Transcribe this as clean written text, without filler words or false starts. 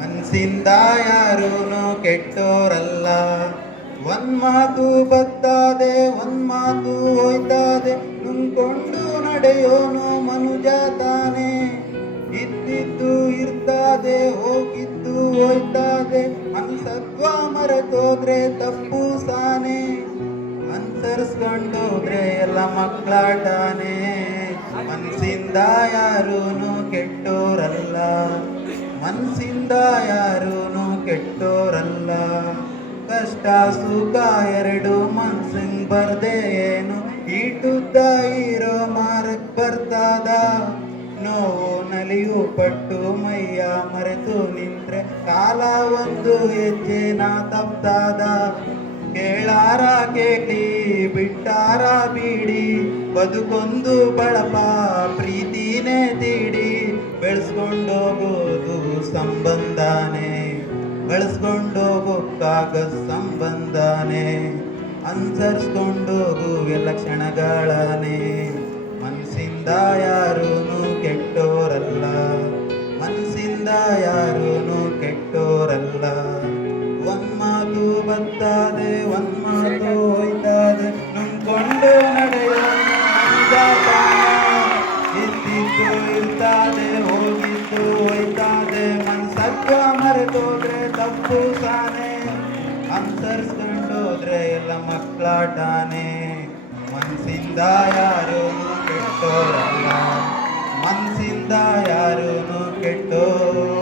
ಮನ್ಸಿಂದ ಯಾರೂನು ಕೆಟ್ಟೋರಲ್ಲ. ಒಂದ್ ಮಾತು ಬತ್ತದೆ ಒಂದ್ ಮಾತು ಹೋಯ್ತದೆ, ನುಂಗ್ಕೊಂಡು ನಡೆಯೋನು ಮನುಜ ತಾನೆ. ಇದ್ದಿದ್ದು ಇರ್ತದೆ, ಹೋಗಿದ್ದು ಹೋಯ್ತದೆ, ಅನ್ಸತ್ವ ಮರೆತೋದ್ರೆ ತಪ್ಪು ಸಾನೆ. ಅನ್ಸರ್ಸ್ಕೊಂಡೋದ್ರೆ ಎಲ್ಲ ಮಕ್ಕಳಾಟಾನೆ. ಮನ್ಸಿಂದ ಯಾರೂನು ಕೆಟ್ಟೋರಲ್ಲ, ಮನ್ಸಿಂದ ಯಾರೂನು ಕೆಟ್ಟೋರಲ್ಲ. ಕಷ್ಟ ಸುಖ ಎರಡು ಮನ್ಸಿಂಗ್ ಬರ್ದೆ ಏನು, ಈಟುದ್ದ ಇರೋ ಮಾರಕ್ ಬರ್ತದ. ನೋವು ನಲಿಯು ಪಟ್ಟು ಮೈಯ ಮರೆತು ನಿಂತ್ರೆ, ಕಾಲ ಒಂದು ಹೆಜ್ಜೆನ ತಪ್ತದ. ಕೇಳಾರ ಕೇಳಿ ಬಿಟ್ಟಾರ ಬೀಡಿ, ಬದುಕೊಂದು ಬಳಪ ಪ್ರೀತಿನೇ ತೀಡಿ. ಬೆಳೆಸ್ಕೊಂಡೋಗೋದು ಸಂಬಂಧನೇ, ಬೆಳೆಸ್ಕೊಂಡೋಗೋಕ್ಕಾಗ ಸಂಬಂಧನೇ. ಅನುಸರಿಸ್ಕೊಂಡೋಗು ಎಲ್ಲ ಕ್ಷಣಗಳನೇ. ಮನಸ್ಸಿಂದ ಯಾರೂನು ಕೆಟ್ಟೋರಲ್ಲ, ಮನಸ್ಸಿಂದ ಯಾರೂನು ಕೆಟ್ಟೋರಲ್ಲ. ಒಂದ್ ಮಾತು ಬರ್ತದೆ ಒಂದ್ ಮಾತು ಹೋಯ್ತದೆ, ನುಂಗ್ಕೊಂಡು ನಡೆಯೋ ಇದ್ದಿದ್ದು ಇರ್ತದೆ, ಹೋಗಿದ್ದು ಹೋಯ್ತದೆ, ಮನ್ಸತ್ವ ಮರೆತೋದ್ರೆ ತಪ್ಪು ಸಾನೆ. ಅನುಸರಿಸ್ಕೊಂಡೋದ್ರೆ ಎಲ್ಲ ಮಕ್ಕಳಾಟಾನೆ. ಮನ್ಸಿಂದ ಯಾರೂನು ಕೆಟ್ಟೋರಲ್ಲ, ಮನ್ಸಿಂದ ಯಾರೂನು ಕೆಟ್ಟೋರಲ್ಲ.